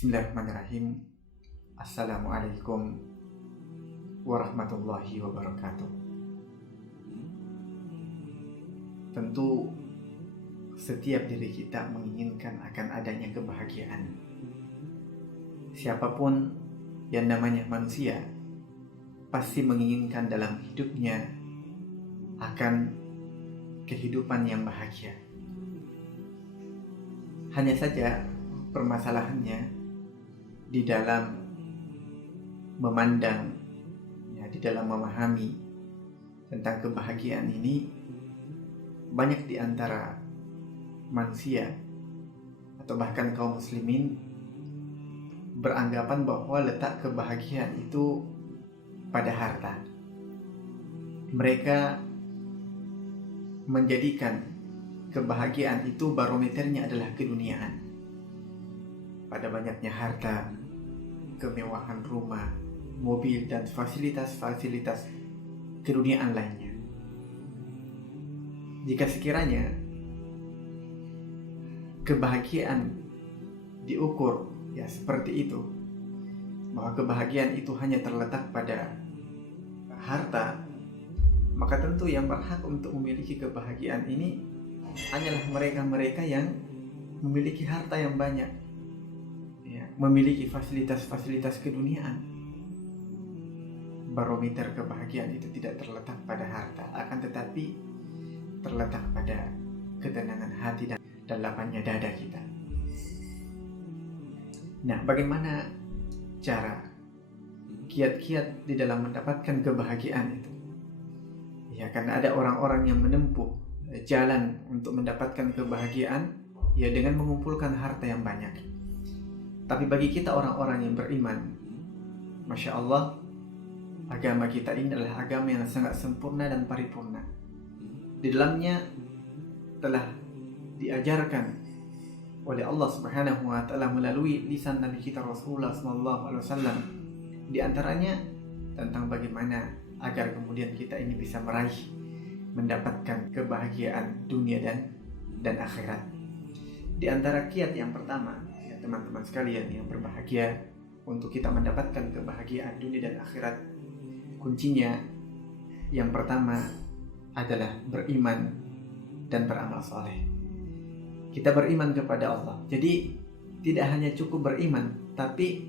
Bismillahirrahmanirrahim. Assalamualaikum warahmatullahi wabarakatuh. Tentu setiap diri kita menginginkan akan adanya kebahagiaan. Siapapun yang namanya manusia pasti menginginkan dalam hidupnya akan kehidupan yang bahagia. Hanya saja permasalahannya di dalam memandang, di dalam memahami tentang kebahagiaan ini, banyak di antara manusia atau bahkan kaum muslimin beranggapan bahwa letak kebahagiaan itu pada harta. Mereka menjadikan kebahagiaan itu barometernya adalah keduniaan. Pada banyaknya harta, kemewahan rumah, mobil, dan fasilitas-fasilitas keduniaan lainnya. Jika sekiranya kebahagiaan diukur seperti itu, bahwa kebahagiaan itu hanya terletak pada harta, maka tentu yang berhak untuk memiliki kebahagiaan ini hanyalah mereka-mereka yang memiliki harta yang banyak, memiliki fasilitas-fasilitas keduniaan. Barometer kebahagiaan itu tidak terletak pada harta, akan tetapi terletak pada ketenangan hati dan lapangnya dada kita. Nah, bagaimana cara kiat-kiat di dalam mendapatkan kebahagiaan itu? Karena ada orang-orang yang menempuh jalan untuk mendapatkan kebahagiaan dengan mengumpulkan harta yang banyak. Tapi bagi kita orang-orang yang beriman, Masya Allah, agama kita ini adalah agama yang sangat sempurna dan paripurna. Di dalamnya telah diajarkan oleh Allah Subhanahu wa Ta'ala melalui lisan Nabi kita Rasulullah SAW. Di antaranya tentang bagaimana agar kemudian kita ini bisa mendapatkan kebahagiaan dunia dan akhirat. Di antara kiat yang pertama, teman-teman sekalian yang berbahagia, untuk kita mendapatkan kebahagiaan dunia dan akhirat, kuncinya yang pertama adalah beriman dan beramal soleh. Kita beriman kepada Allah. Jadi tidak hanya cukup beriman, tapi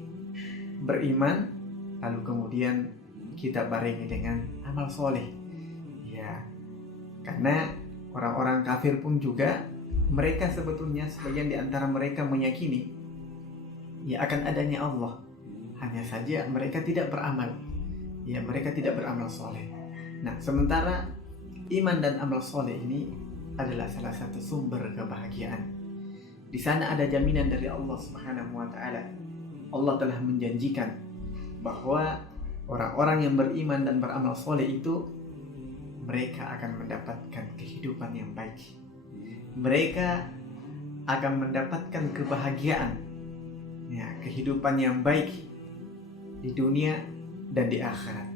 beriman lalu kemudian kita barengi dengan amal soleh. Karena orang-orang kafir pun juga, mereka sebetulnya sebagian di antara mereka meyakini akan adanya Allah. Hanya saja mereka tidak beramal. Mereka tidak beramal soleh. Nah, sementara iman dan amal soleh ini adalah salah satu sumber kebahagiaan. Di sana ada jaminan dari Allah Subhanahu wa Ta'ala. Allah telah menjanjikan bahwa orang-orang yang beriman dan beramal soleh itu, mereka akan mendapatkan kehidupan yang baik. Mereka akan mendapatkan kebahagiaan, kehidupan yang baik di dunia dan di akhirat.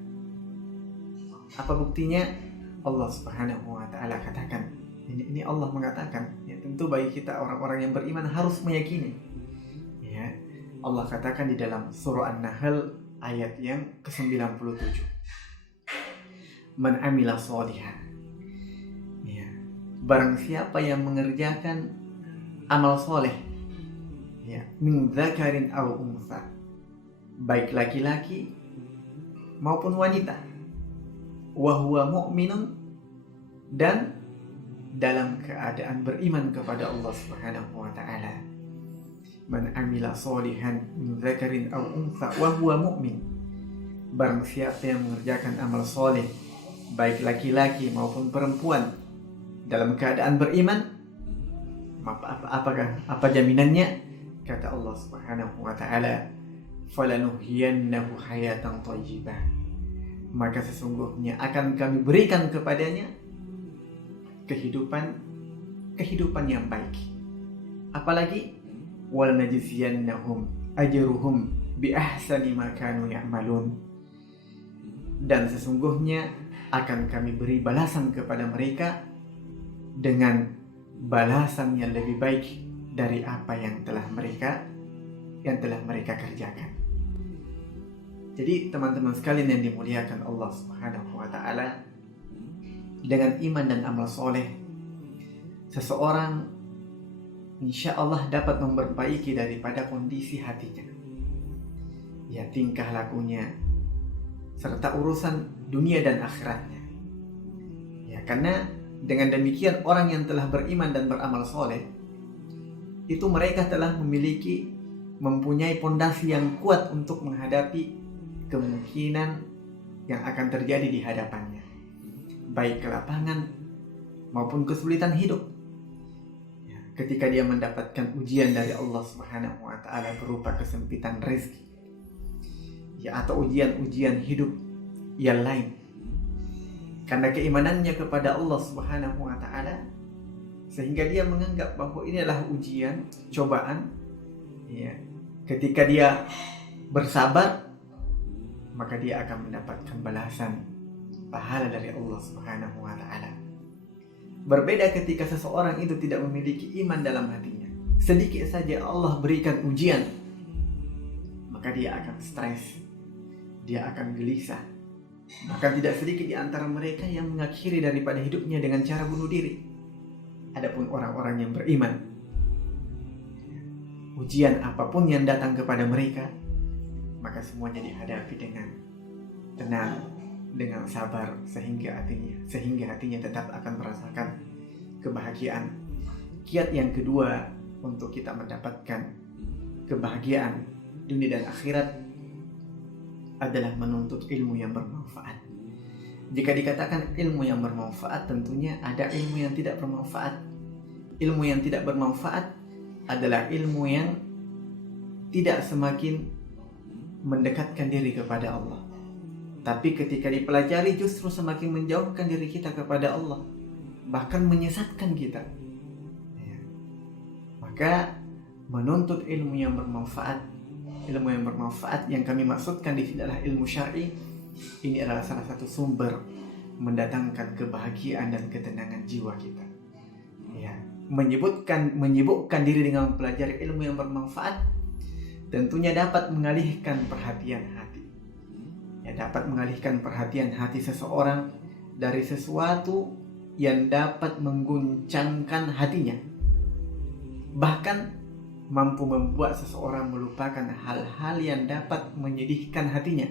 Apa buktinya? Allah Subhanahu wa Ta'ala katakan, ini Allah mengatakan, tentu bagi kita orang-orang yang beriman harus meyakini. Allah katakan di dalam surah An-Nahl ayat yang ke-97, Man amila sholihan, barang siapa yang mengerjakan amal soleh, min dzakarin aw untha, baik laki-laki maupun wanita, wa huwa mu'minun, dan dalam keadaan beriman kepada Allah Subhanahu wa Ta'ala. Man amila sholihan min dzakarin aw untha wa huwa mu'min, barang siapa yang mengerjakan amal soleh, baik laki-laki maupun perempuan, dalam keadaan beriman, apa jaminannya? Kata Allah Subhanahu wa Ta'ala, falanuhyiyannahu hayatan thayyibah, maka sesungguhnya akan kami berikan kepadanya kehidupan yang baik. Apalagi wal najziyannahum ajruhum bi ahsani ma kanu ya'malun, dan sesungguhnya akan kami beri balasan kepada mereka dengan balasan yang lebih baik dari apa yang telah mereka yang telah mereka kerjakan. Jadi teman-teman sekalian yang dimuliakan Allah Subhanahu wa Ta'ala, dengan iman dan amal soleh, seseorang insya Allah dapat memperbaiki daripada kondisi hatinya, ya, tingkah lakunya, serta urusan dunia dan akhiratnya. Ya, karena dengan demikian orang yang telah beriman dan beramal soleh itu mereka telah mempunyai pondasi yang kuat untuk menghadapi kemungkinan yang akan terjadi di hadapannya, baik kelapangan maupun kesulitan hidup. Ya, ketika dia mendapatkan ujian dari Allah Subhanahu wa Ta'ala berupa kesempitan rezeki, ya, atau ujian-ujian hidup yang lain, karena keimanannya kepada Allah Subhanahu wa Ta'ala, sehingga dia menganggap bahwa ini adalah ujian, cobaan, ya. Ketika dia bersabar, maka dia akan mendapatkan balasan pahala dari Allah Subhanahu wa Ta'ala. Berbeda ketika seseorang itu tidak memiliki iman dalam hatinya, sedikit saja Allah berikan ujian, maka dia akan stres, dia akan gelisah. Bahkan tidak sedikit di antara mereka yang mengakhiri daripada hidupnya dengan cara bunuh diri. Adapun orang-orang yang beriman, ujian apapun yang datang kepada mereka, maka semuanya dihadapi dengan tenang, dengan sabar, sehingga hatinya tetap akan merasakan kebahagiaan. Kiat yang kedua untuk kita mendapatkan kebahagiaan dunia dan akhirat adalah menuntut ilmu yang bermanfaat. Jika dikatakan ilmu yang bermanfaat, tentunya ada ilmu yang tidak bermanfaat. Ilmu yang tidak bermanfaat adalah ilmu yang tidak semakin mendekatkan diri kepada Allah, tapi ketika dipelajari justru semakin menjauhkan diri kita kepada Allah, bahkan menyesatkan kita. Ya. Maka menuntut ilmu yang bermanfaat, ilmu yang bermanfaat yang kami maksudkan di sini adalah ilmu syar'i. Ini adalah salah satu sumber mendatangkan kebahagiaan dan ketenangan jiwa kita. Ya, menyibukkan diri dengan mempelajari ilmu yang bermanfaat tentunya dapat mengalihkan perhatian hati. Ya, dapat mengalihkan perhatian hati seseorang dari sesuatu yang dapat mengguncangkan hatinya. Bahkan mampu membuat seseorang melupakan hal-hal yang dapat menyedihkan hatinya.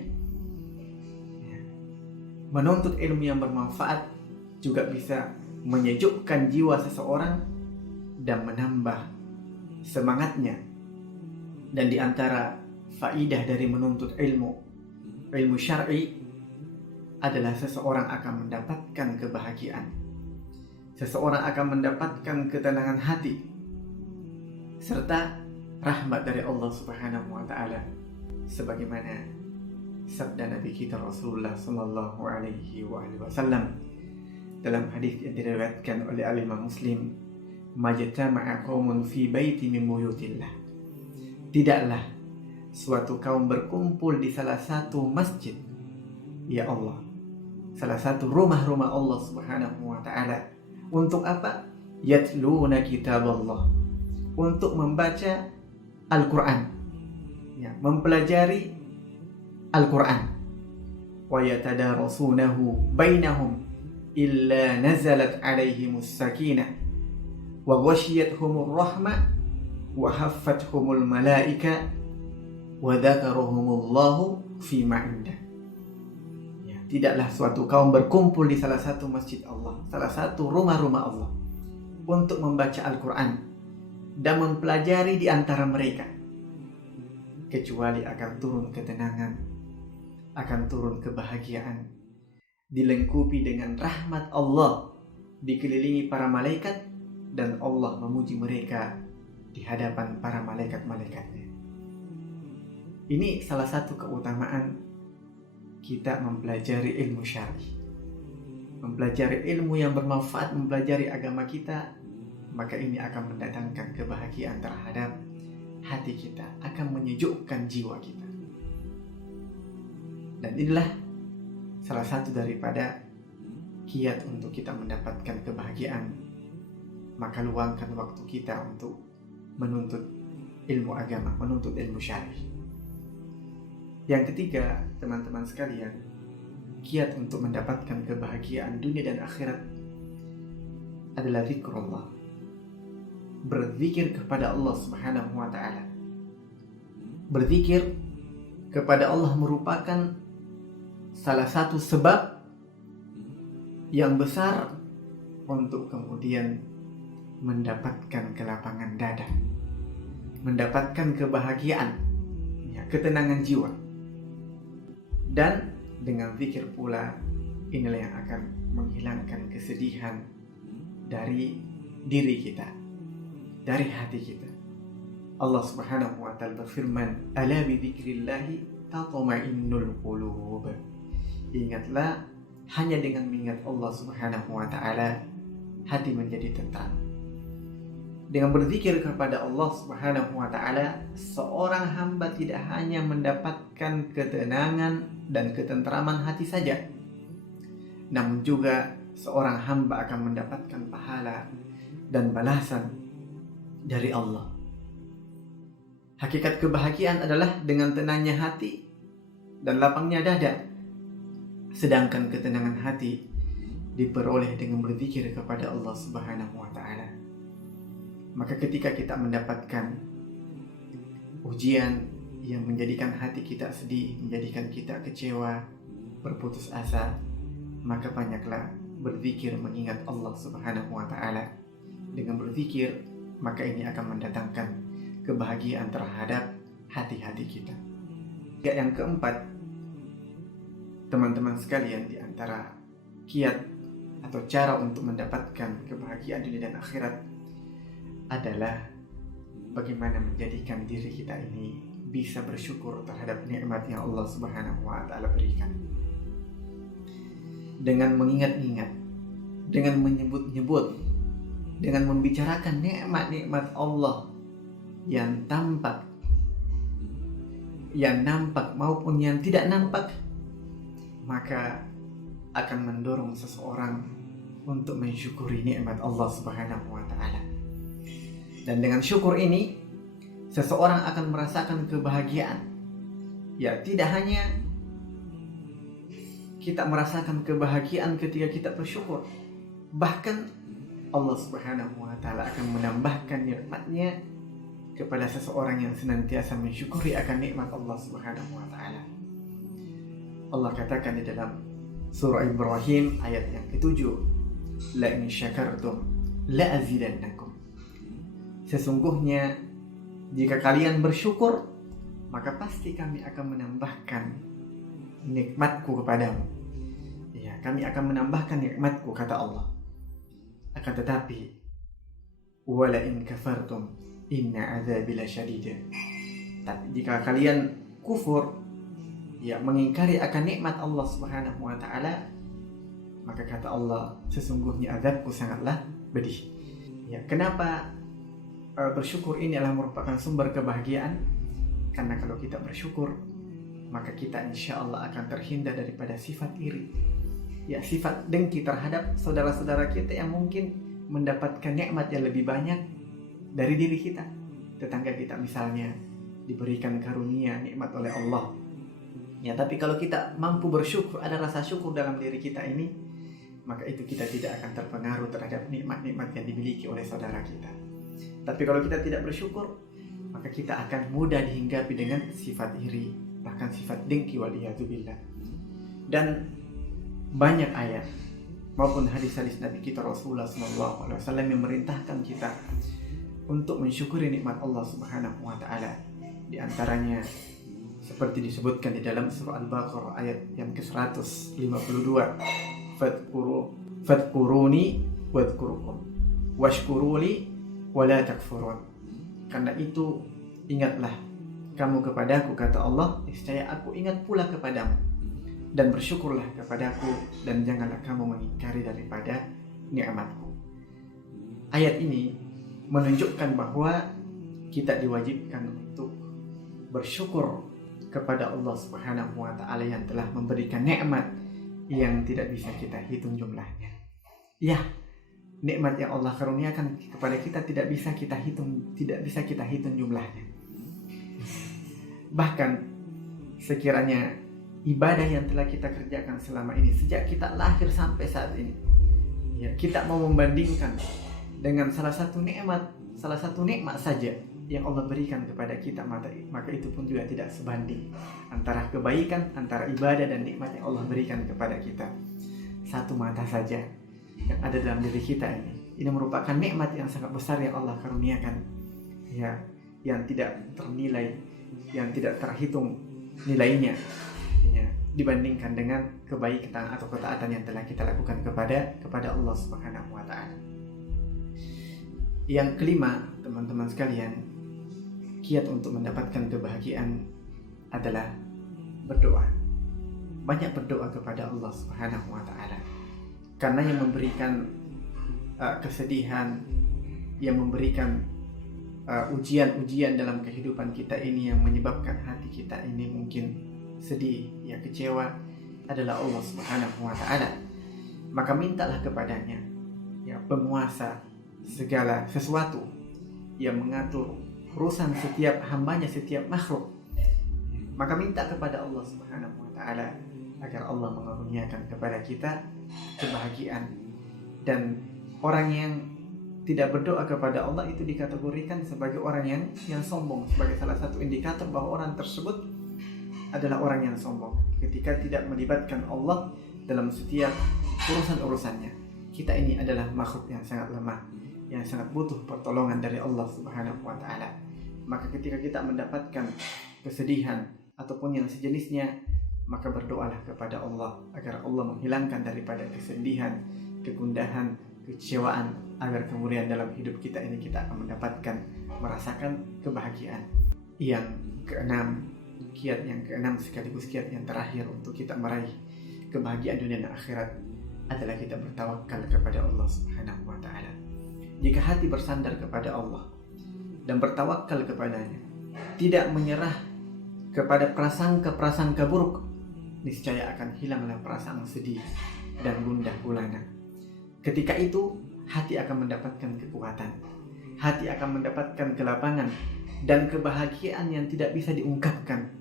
Menuntut ilmu yang bermanfaat juga bisa menyejukkan jiwa seseorang dan menambah semangatnya. Dan di antara faidah dari menuntut ilmu syar'i adalah seseorang akan mendapatkan kebahagiaan. Seseorang akan mendapatkan ketenangan hati serta rahmat dari Allah Subhanahu wa Ta'ala, sebagaimana sabda Nabi kita Rasulullah sallallahu alaihi wasallam dalam hadis yang diriwayatkan oleh Imam Muslim, majtama'a qaumun fi baiti min buyutillah. Tidaklah suatu kaum berkumpul di salah satu masjid, ya Allah, salah satu rumah-rumah Allah Subhanahu wa Ta'ala. Untuk apa? Yatluna kitab Allah, untuk membaca Al-Quran, ya, mempelajari Al-Quran. Wa yatadarasunahu bainahum illa nazalat alaihimus sakinah wa ghasyiyatuhumur rahmah wa haffathumul malaika wa dzakaruhumullahu fi ma'indah. Ya, tidaklah suatu kaum berkumpul di salah satu masjid Allah, salah satu rumah-rumah Allah, untuk membaca Al-Quran dan mempelajari di antara mereka, kecuali akan turun ketenangan, akan turun kebahagiaan, dilengkupi dengan rahmat Allah, dikelilingi para malaikat, dan Allah memuji mereka di hadapan para malaikat-malaikatnya. Ini salah satu keutamaan kita mempelajari ilmu syar'i, mempelajari ilmu yang bermanfaat, mempelajari agama kita. Maka ini akan mendatangkan kebahagiaan terhadap hati kita, akan menyejukkan jiwa kita. Dan inilah salah satu daripada kiat untuk kita mendapatkan kebahagiaan. Maka luangkan waktu kita untuk menuntut ilmu agama, menuntut ilmu syar'i. Yang ketiga, teman-teman sekalian, kiat untuk mendapatkan kebahagiaan dunia dan akhirat adalah zikrullah. Berzikir kepada Allah Subhanahu wa ta'ala. Berzikir kepada Allah merupakan salah satu sebab yang besar untuk kemudian mendapatkan kelapangan dada, mendapatkan kebahagiaan, ketenangan jiwa. Dan dengan zikir pula, inilah yang akan menghilangkan kesedihan dari diri kita, dari hati kita. Allah Subhanahu wa ta'ala berfirman, "Ala bi dzikrillahi tatma'innul qulub." Ingatlah, hanya dengan mengingat Allah Subhanahu wa ta'ala hati menjadi tentram. Dengan berzikir kepada Allah Subhanahu wa ta'ala, seorang hamba tidak hanya mendapatkan ketenangan dan ketentraman hati saja, namun juga seorang hamba akan mendapatkan pahala dan balasan dari Allah. Hakikat kebahagiaan adalah dengan tenangnya hati dan lapangnya dada. Sedangkan ketenangan hati diperoleh dengan berzikir kepada Allah Subhanahu wa ta'ala. Maka ketika kita mendapatkan ujian yang menjadikan hati kita sedih, menjadikan kita kecewa, berputus asa, maka banyaklah berzikir mengingat Allah Subhanahu wa ta'ala. Dengan berzikir, maka ini akan mendatangkan kebahagiaan terhadap hati-hati kita. Yang keempat, teman-teman sekalian, di antara kiat atau cara untuk mendapatkan kebahagiaan dunia dan akhirat adalah bagaimana menjadikan diri kita ini bisa bersyukur terhadap nikmat yang Allah Subhanahu wa ta'ala berikan. Dengan mengingat-ingat, dengan menyebut-nyebut, dengan membicarakan nikmat-nikmat Allah yang tampak, yang nampak maupun yang tidak nampak, maka akan mendorong seseorang untuk mensyukuri nikmat Allah Subhanahu wa ta'ala. Dan dengan syukur ini, seseorang akan merasakan kebahagiaan. Ya, tidak hanya kita merasakan kebahagiaan ketika kita bersyukur, bahkan Allah Subhanahu wa ta'ala akan menambahkan nikmatnya kepada seseorang yang senantiasa mensyukuri akan nikmat Allah Subhanahu wa ta'ala. Allah katakan di dalam surah Ibrahim ayat yang ke-7, "La in syakartum la azidannakum." Sesungguhnya jika kalian bersyukur, maka pasti kami akan menambahkan nikmatku kepadamu. Ya, kami akan menambahkan nikmatku, kata Allah. Akan tetapi, wala in kafartum inna adzabi lasyadid. Tapi jika kalian kufur, ya, mengingkari akan nikmat Allah Subhanahu wa ta'ala, maka kata Allah, sesungguhnya azabku sangatlah pedih. Ya, kenapa bersyukur ini adalah merupakan sumber kebahagiaan? Karena kalau kita bersyukur, maka kita insya Allah akan terhindar daripada sifat iri, ya, sifat dengki terhadap saudara-saudara kita yang mungkin mendapatkan nikmat yang lebih banyak dari diri kita. Tetangga kita misalnya diberikan karunia nikmat oleh Allah, ya, tapi kalau kita mampu bersyukur, ada rasa syukur dalam diri kita ini, maka itu kita tidak akan terpengaruh terhadap nikmat-nikmat yang dimiliki oleh saudara kita. Tapi kalau kita tidak bersyukur, maka kita akan mudah dihinggapi dengan sifat iri, bahkan sifat dengki, waliyadzubillah. Dan banyak ayat maupun hadis-hadis Nabi kita Rasulullah SAW yang memerintahkan kita untuk mensyukuri nikmat Allah Subhanahu wa ta'ala. Di antaranya seperti disebutkan di dalam surah Al-Baqarah ayat yang ke-152, fadkuruni wadkurukum washkuruli wala takfurun. Karena itu ingatlah kamu kepadaku, kata Allah, niscaya aku ingat pula kepadamu, dan bersyukurlah kepadaku, dan janganlah kamu mengingkari daripada nikmatku. Ayat ini menunjukkan bahwa kita diwajibkan untuk bersyukur kepada Allah Subhanahu wa ta'ala yang telah memberikan nikmat yang tidak bisa kita hitung jumlahnya. Ya, nikmat yang Allah karuniakan kepada kita tidak bisa kita hitung jumlahnya. Bahkan sekiranya ibadah yang telah kita kerjakan selama ini sejak kita lahir sampai saat ini, ya, kita mau membandingkan dengan salah satu nikmat saja yang Allah berikan kepada kita, maka itu pun juga tidak sebanding antara kebaikan, antara ibadah dan nikmat yang Allah berikan kepada kita. Satu mata saja yang ada dalam diri kita ini merupakan nikmat yang sangat besar yang Allah karuniakan, ya, yang tidak ternilai, yang tidak terhitung nilainya, ya, dibandingkan dengan kebaikan atau ketaatan yang telah kita lakukan kepada Allah Subhanahu wa taala. Yang kelima, teman-teman sekalian, kiat untuk mendapatkan kebahagiaan adalah berdoa. Banyak berdoa kepada Allah Subhanahu wa taala. Karena yang memberikan kesedihan, yang memberikan ujian-ujian dalam kehidupan kita ini, yang menyebabkan hati kita ini mungkin sedih, ya, kecewa, adalah Allah Subhanahu wa taala. Maka mintalah kepadanya, ya, penguasa segala sesuatu, yang mengatur urusan setiap hambanya, setiap makhluk. Maka minta kepada Allah Subhanahu wa taala agar Allah mengaruniakan kepada kita kebahagiaan. Dan orang yang tidak berdoa kepada Allah itu dikategorikan sebagai orang yang sombong, sebagai salah satu indikator bahwa orang tersebut adalah orang yang sombong ketika tidak melibatkan Allah dalam setiap urusan-urusannya. Kita ini adalah makhluk yang sangat lemah, yang sangat butuh pertolongan dari Allah Subhanahu wa taala. Maka ketika kita mendapatkan kesedihan ataupun yang sejenisnya, maka berdoalah kepada Allah agar Allah menghilangkan daripada kesedihan, kegundahan, kekecewaan, agar kemudian dalam hidup kita ini kita akan merasakan kebahagiaan. Yang keenam, kiat yang keenam sekaligus kiat yang terakhir untuk kita meraih kebahagiaan dunia dan akhirat adalah kita bertawakal kepada Allah Subhanahu wa taala. Jika hati bersandar kepada Allah dan bertawakal kepadanya, tidak menyerah kepada prasangka-prasangka buruk, niscaya akan hilanglah perasaan sedih dan gundah gulana. Ketika itu hati akan mendapatkan kekuatan, hati akan mendapatkan kelapangan dan kebahagiaan yang tidak bisa diungkapkan.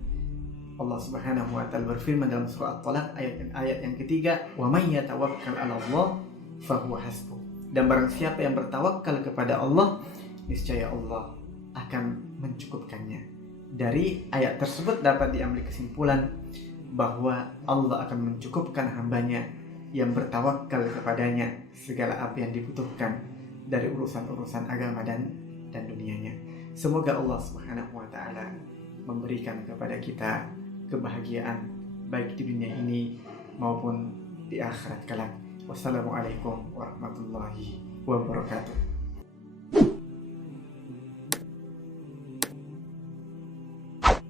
Allah Subhanahu wa taala berfirman dalam surah At-Talaq ayat yang ketiga, "Wa may yatawakkal 'ala Allah fa huwa hasbuh." Dan barang siapa yang bertawakal kepada Allah, niscaya Allah akan mencukupkannya. Dari ayat tersebut dapat diambil kesimpulan bahwa Allah akan mencukupkan hambanya yang bertawakal kepadanya segala apa yang dibutuhkan dari urusan-urusan agama dan dunianya. Semoga Allah Subhanahu wa taala memberikan kepada kita kebahagiaan baik di dunia ini maupun di akhirat kelak. Wassalamualaikum warahmatullahi wabarakatuh.